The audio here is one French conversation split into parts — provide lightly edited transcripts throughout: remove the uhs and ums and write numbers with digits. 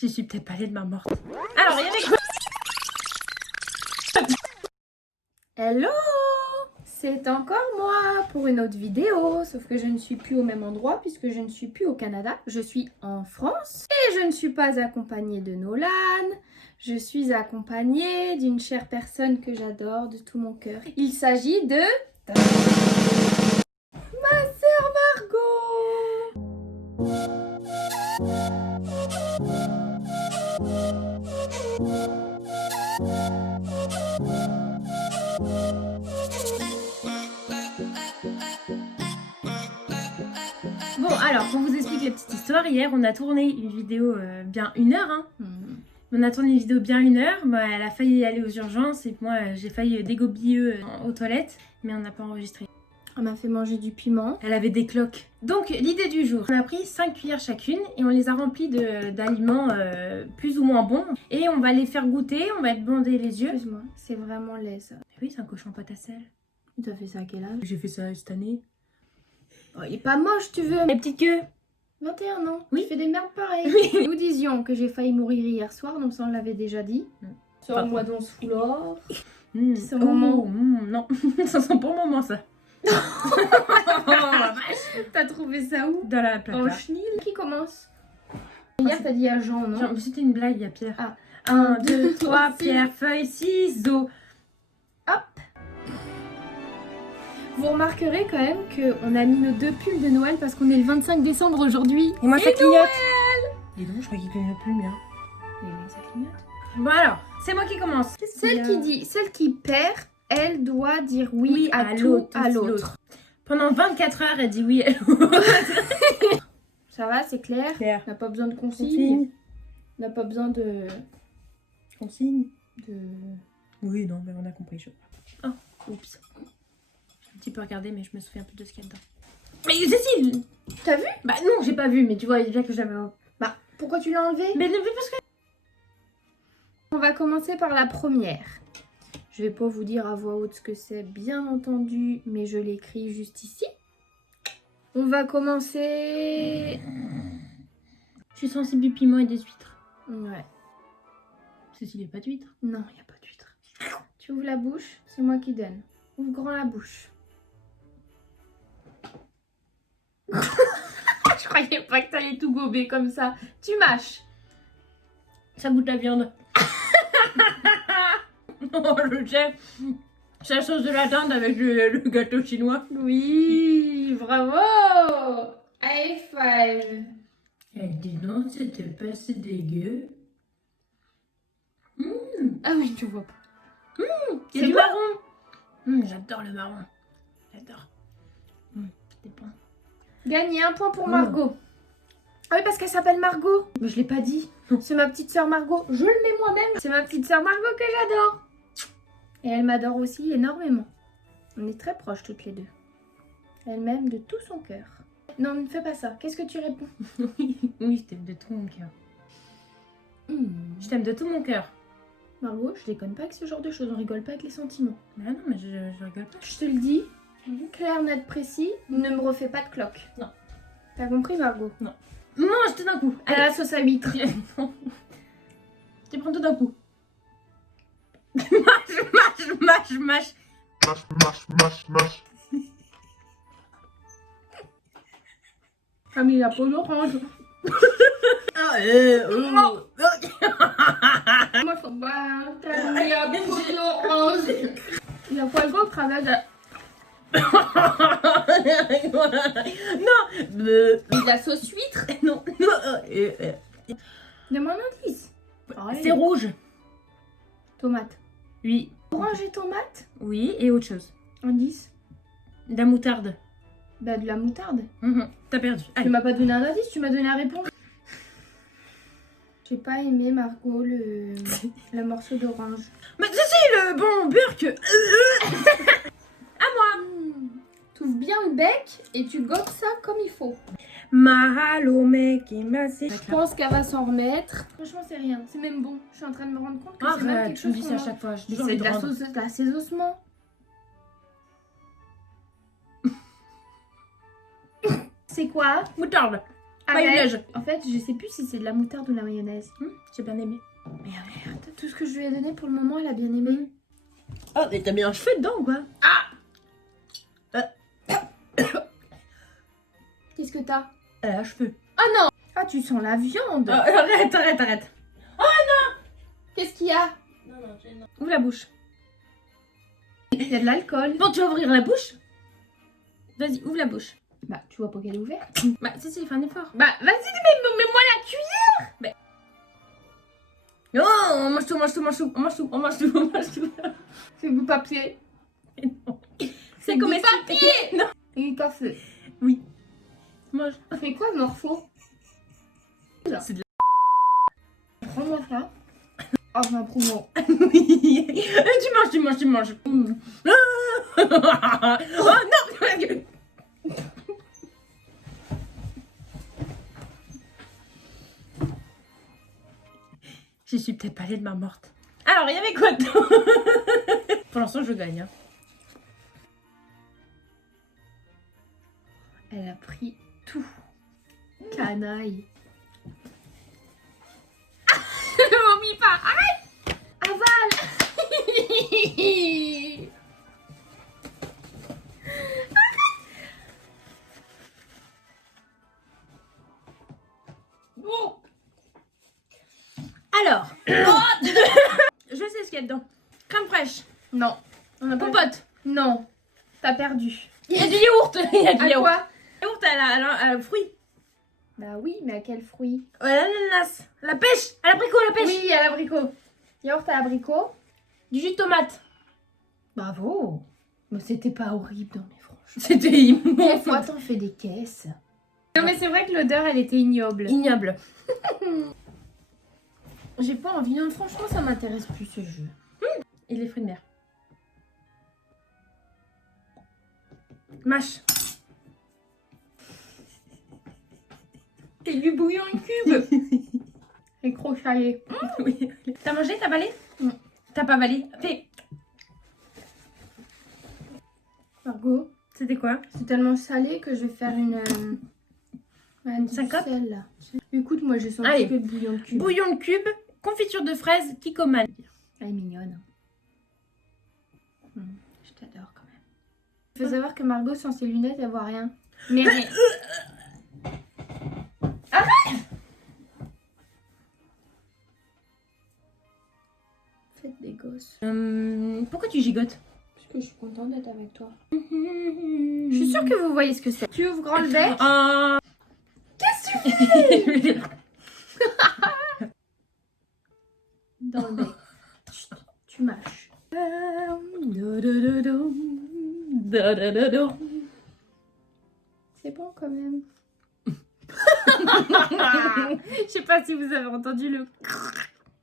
Je suis peut-être pas allée de ma morte. Alors, il y avait quoi? Hello! C'est encore moi pour une autre vidéo, sauf que je ne suis plus au même endroit puisque je ne suis plus au Canada, je suis en France et je ne suis pas accompagnée de Nolan, je suis accompagnée d'une chère personne que j'adore de tout mon cœur. Il s'agit de... ma sœur Margot! Bon, alors, pour vous expliquer la petite histoire, hier, on a tourné une vidéo bien 1 heure. Hein. On a tourné une vidéo bien 1 heure. Bah, elle a failli aller aux urgences et moi, j'ai failli dégobiller aux toilettes, mais on n'a pas enregistré. On m'a fait manger du piment. Elle avait des cloques. Donc, l'idée du jour, on a pris 5 cuillères chacune et on les a remplies d'aliments plus ou moins bons. Et on va les faire goûter, on va être bandé les yeux. Excuse-moi, c'est vraiment laid ça. Oui, c'est un cochon pâte à sel. Tu as fait ça à quel âge? J'ai fait ça cette année. Oh, il est pas moche, tu veux. La petite queue. 21 ans, Oui. tu fais des merdes pareilles. Oui. Nous disions que j'ai failli mourir hier soir, donc ça on l'avait déjà dit. Sors-moi Pardon. dans ce foulard. Mmh. C'est un moment. Non, ça sent pour le moment ça. T'as trouvé ça où? Dans la En placard. chenille. Qui commence? Hier t'as dit à Jean, non? Genre, c'était une blague, il y a Pierre. Ah. 1, 2, 3, 3, pierre, feuille, ciseaux. Vous remarquerez quand même qu'on a mis nos 2 pulls de Noël parce qu'on est le 25 décembre aujourd'hui. Et moi ça Et clignote. Dis donc, je crois qu'il clignote plus le mien. Mais ça clignote. Bon alors, c'est moi qui commence. Celle qui perd, elle doit dire oui, à tout, à l'autre. Pendant 24 heures, elle dit oui à l'autre. Ça va, c'est clair? Clair. On n'a pas besoin de consignes. Consigne. On n'a pas besoin de... Consigne. Oui, non, mais on a compris, je crois. Oh, oups. J'ai un petit peu regardé, mais je me souviens plus de ce qu'il y a dedans. Mais Cécile! T'as vu? Bah non, j'ai pas vu, mais tu vois bien que j'avais... Bah, pourquoi tu l'as enlevé? Mais parce que... On va commencer par la première. Je vais pas vous dire à voix haute ce que c'est, bien entendu, mais je l'écris juste ici. On va commencer... Je suis sensible du piment et des huîtres. Ouais. Cécile, il n'y a pas d'huîtres. Non, il n'y a pas d'huître. Tu ouvres la bouche, c'est moi qui donne. Ouvre grand la bouche. Je croyais pas que t'allais tout gober comme ça. Tu mâches. Ça goûte la viande. Oh, le chef. C'est la sauce de la dinde avec le gâteau chinois. Oui, bravo. High five. Elle dit non, c'était pas si dégueu. Ah oui, tu vois pas. Il y a C'est du bon. marron. J'adore le marron. J'adore. C'est bon. Gagné 1 point pour Margot. Ah oui, parce qu'elle s'appelle Margot. Mais je l'ai pas dit. C'est ma petite sœur Margot. Je le mets moi-même. C'est ma petite sœur Margot que j'adore. Et elle m'adore aussi énormément. On est très proches toutes les deux. Elle m'aime de tout son cœur. Non, ne fais pas ça. Qu'est-ce que tu réponds? Oui, je t'aime de tout mon cœur. Je t'aime de tout mon cœur. Margot, je déconne pas avec ce genre de choses. On rigole pas avec les sentiments. Ah non, mais je rigole pas. Je te le dis. Clair, net, précis. Ne me refais pas de cloque. Non. T'as compris, Margot? Mange tout d'un coup. À la sauce à huître. Tu prends tout d'un coup. Mâche. Mash, mash, mash, mash. Ah, mais il a pas d'orange. Ah, Moi, faut pas. Il y a beaucoup d'orange. Il y a quoi d'autre avec Non. de la sauce huître? Non. Donne-moi un indice. C'est rouge. Tomate. Oui. Orange et tomate? Oui, et autre chose. Indice. De la moutarde. Bah, de la moutarde. T'as perdu. Tu Allez. m'as pas donné un indice, tu m'as donné la réponse. J'ai pas aimé, Margot, le morceau d'orange. Mais Cécile, bon, Burk. À moi. T'ouvres bien le bec et tu gobes ça comme il faut. Mahalo, mec, et merci. Je pense qu'elle va s'en remettre. Franchement, c'est rien. C'est même bon. Je suis en train de me rendre compte que c'est même Arrête, quelque tu me chose dis qu'on ça à mange. chaque fois. Mais c'est de la sauce d'assaisonnement. C'est quoi? Moutarde. Mayonnaise. En fait, je sais plus si c'est de la moutarde ou de la mayonnaise. J'ai bien aimé. Mais merde, tout ce que je lui ai donné pour le moment, elle a bien aimé. Oh, mais t'as mis un cheveu dedans, quoi. Qu'est-ce que t'as? Elle a un cheveu. Ah non! Ah, tu sens la viande! Arrête. Qu'est-ce qu'il y a? Ouvre la bouche. Il y a de l'alcool. Bon, tu vas ouvrir la bouche. Vas-y, ouvre la bouche. Bah, tu vois pas qu'elle est ouverte. Bah, si, fais un effort. Bah, vas-y, mets-moi la cuillère! Non, on mange tout. C'est du papier. C'est comme du papier! Non. Et du café. Oui. Mange. C'est quoi le morceau? C'est de Prends-moi ça. Oh, ma promo. Oui. Tu manges. Oh non. Je suis peut-être pas allée de ma morte. Alors, il y avait quoi dedans? Pour l'instant, je gagne. Hein. Elle a pris tout. Canaille. Ne vomis pas. Arrête. Avale. Bon. Alors. Je sais ce qu'il y a dedans. Crème fraîche. Non. On a pas... Compote. Non. T'as perdu. Il y a du yaourt. Il y a du À yaourt. quoi? Yaourt à la fruit. Bah oui, mais à quel fruit? À l'ananas. La pêche. À l'abricot, la pêche. Oui, à l'abricot. Yaourt à l'abricot. Du jus de tomate. Bravo. Mais c'était pas horrible, non mais franchement. C'était Des immonde. fois, t'en fais des caisses. Non mais c'est vrai que l'odeur, elle était ignoble. Ignoble. J'ai pas envie, non, franchement, ça m'intéresse plus ce jeu. Et les fruits de mer. Mâche. C'est du bouillon de cube. Et crochaillé. Oui. T'as mangé? T'as avalé? Non. T'as pas avalé? Fais. Margot, C'était quoi? c'est tellement salé que je vais faire une syncope. sel, là. Écoute, moi j'ai senti Allez. que le bouillon de cube. Bouillon de cube, confiture de fraises, kikoman. Elle est mignonne. Je t'adore quand même. Il faut savoir que Margot, sans ses lunettes, elle voit rien. Mais rien. Faites des gosses. Pourquoi tu gigotes? Parce que je suis contente d'être avec toi. Je suis sûre que vous voyez ce que c'est. Tu ouvres grand le bec. Ah. Qu'est-ce que tu fais? Dans le bec. Chut, tu mâches. C'est bon quand même. Je sais pas si vous avez entendu le...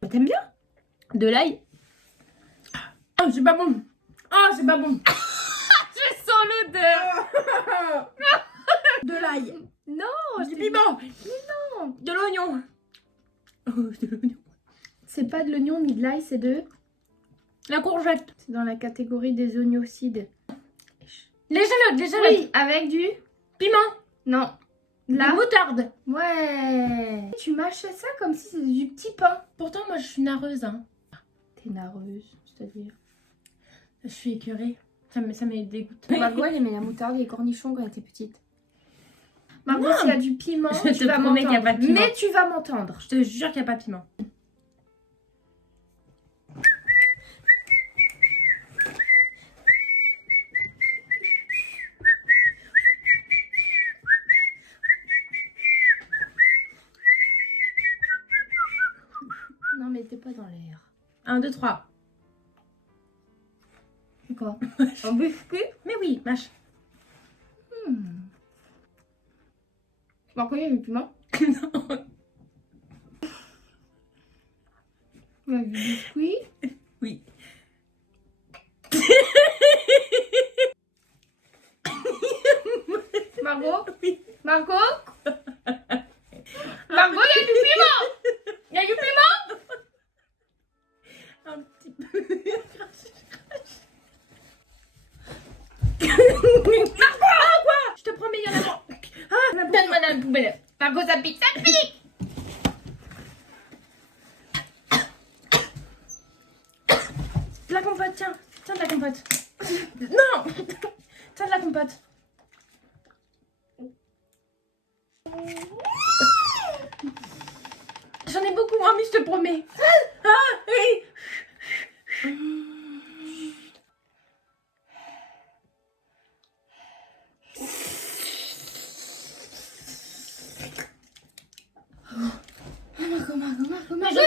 T'aimes bien? De l'ail? Oh, c'est pas bon. Oh, c'est pas bon. Je sens l'odeur. De l'ail. Non, Du piment. non. De l'oignon. Oh, de l'oignon. C'est pas de l'oignon ni de l'ail, c'est de... La courgette. C'est dans la catégorie des oignocides. Les échalotes. Oui, avec du... Piment. Non. La moutarde. Ouais. Tu mâches ça comme si c'était du petit pain. Pourtant, moi, je suis nareuse. Hein. T'es nareuse, c'est-à-dire... Je suis écœurée. Ça me dégoûte. Margot, elle aimait la moutarde et les cornichons quand elle était petite. Margot, Non. s'il y a du piment, Je tu te vas promets qu'il y a m'entendre. pas de piment. Mais tu vas m'entendre. Je te jure qu'il n'y a pas de piment. Non, mais t'es pas dans l'air. 1, 2, 3. C'est quoi? Un biscuit? Mais oui, mâche. Margot, il y a du piment? Non. Il y a du biscuit? Oui. Margot? Oui. Margot? Margot, il y a du piment! Il y a du piment? Un petit peu. Margot! Ah, quoi? Je te promets, il y en a pas. Ah, donne-moi la poubelle. Margot, ça pique, ça pique. De la compote, tiens. Tiens de la compote. Non. Tiens de la compote. J'en ai beaucoup moins, mais je te promets. Ah, oui. Margot,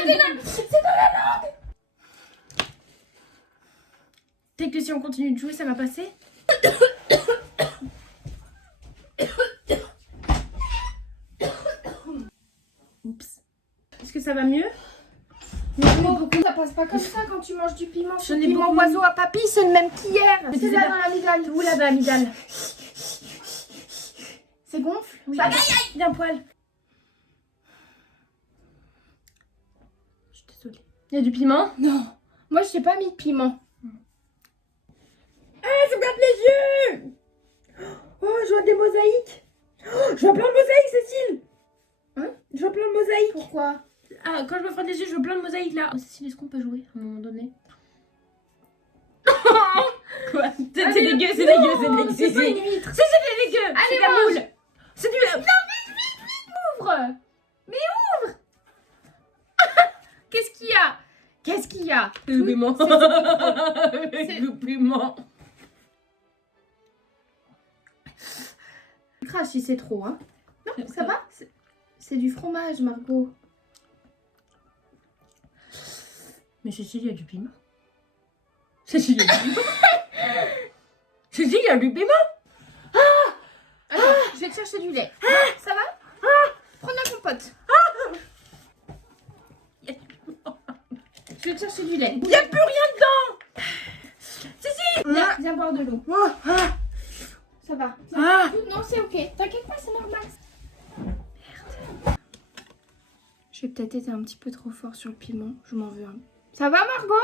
c'est dans la langue. Peut-être que si on continue de jouer, ça va passer. Oups. Est-ce que ça va mieux? Margot, ça passe pas comme ça quand tu manges du piment. J'en ai Piment beaucoup. oiseau à papy, c'est le même qu'hier. Mais C'est c'est là là. dans l'amygdale. Où là-bas, amygdale? C'est gonfle. Oui. Ça va. Viens, poil. Je suis désolée. Il y a du piment? Non. Moi, je t'ai pas mis de piment. Ah, je me gratte les yeux! Oh, je vois des mosaïques! Oh, je vois plein de mosaïques, Cécile! Hein? Je vois plein de mosaïques! Pourquoi? Ah, quand je me frotte les yeux, je vois plein de mosaïques là! Oh, Cécile, est-ce qu'on peut jouer à un moment donné? Quoi? C'est Allez, dégueu, c'est non, dégueu, c'est dégueu! c'est pas une huître. C'est dégueu! Allez, C'est de la mange. moule! C'est du... Ouvre. Mais ouvre. Qu'est-ce qu'il y a? Qu'est-ce qu'il y a? Le piment! C'est- Le piment! Crache si c'est trop, hein. Non, ça va? C'est- C'est du fromage, Margot. Mais Cécile, il y a du piment. Cécile, il y a du piment. Cécile, il y a du piment. Attends, je vais te chercher du lait. Ça va? Prends la compote. Il y a du piment. Je vais te chercher du lait. Il n'y a plus rien dedans. Cécile. Viens boire de l'eau. Ah. Ça va. Ah. Non, c'est ok. T'inquiète pas, c'est normal. Merde. J'ai peut-être été un petit peu trop fort sur le piment. Je m'en veux. Ça va, Margot?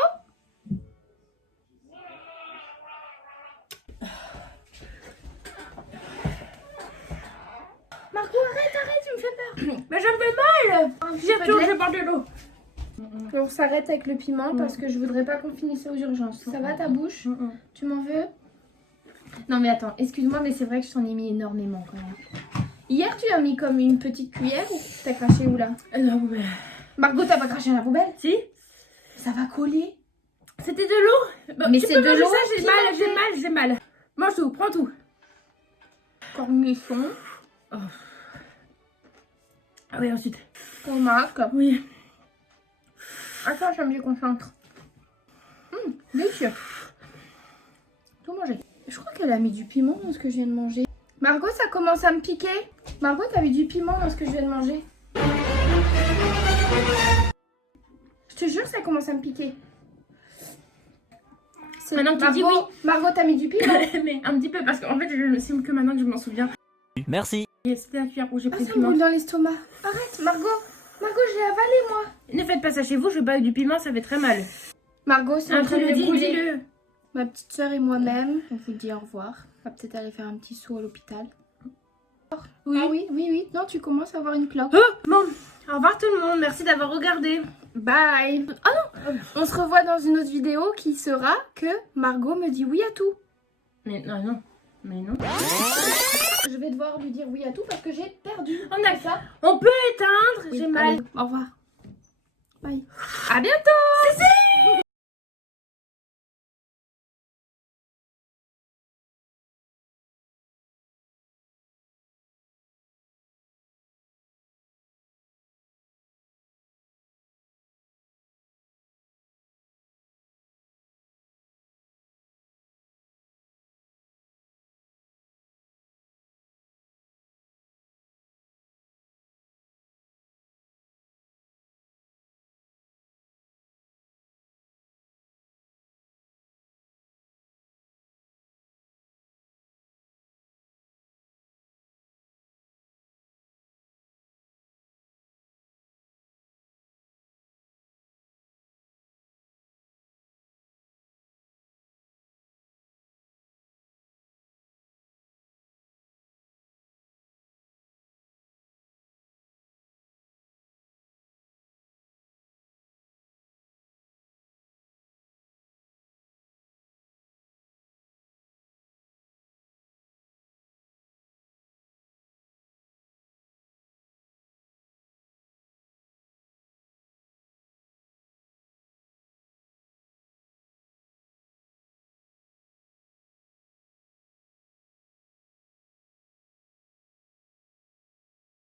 Margot, arrête, tu me fais peur. Mais je me fais mal. J'ai J'ai retourné, je bois de l'eau. On s'arrête avec le piment parce que je voudrais pas qu'on finisse aux urgences. Ça va ta bouche? Tu m'en veux? Non mais attends, excuse-moi mais c'est vrai que je t'en ai mis énormément quand même. Hier tu as mis comme une petite cuillère ou t'as craché où là? Non, mais... Margot, t'as pas craché à la poubelle? Si. Ça va coller. C'était de l'eau. Bon, Mais tu c'est peux de manger l'eau ça, j'ai mal, pimentée. j'ai mal. Mange tout, prends tout. Cornichon, Ah oui, ensuite. tomate. Oui. Attends, je me concentre. Délicieux. Tout manger. Je crois qu'elle a mis du piment dans ce que je viens de manger. Margot, ça commence à me piquer. Margot, t'as mis du piment dans ce que je viens de manger. Je te jure, ça commence à me piquer. Maintenant que tu dis Margot, Margot, t'as mis du piment. Mais un petit peu, parce qu'en fait, c'est que maintenant que je m'en souviens. Merci. Et c'était la cuillère où j'ai Ah, pris ça le piment. me brûle dans l'estomac. Arrête, Margot. Margot, je l'ai avalé, moi. Ne faites pas ça chez vous, je veux pas avec du piment, ça fait très mal. Margot, c'est en train de me brûler. Dis-le. Ma petite soeur et moi-même, on vous dit au revoir. On va peut-être aller faire un petit saut à l'hôpital. Oui. Ah oui. Non, tu commences à avoir une clope. Oh, bon, au revoir tout le monde, merci d'avoir regardé. Bye. Oh non, on se revoit dans une autre vidéo qui sera que Margot me dit oui à tout. Mais non. Je vais devoir lui dire oui à tout parce que j'ai perdu. On a ça. On peut éteindre, Oui, j'ai mal. allez, au revoir. Bye. À bientôt.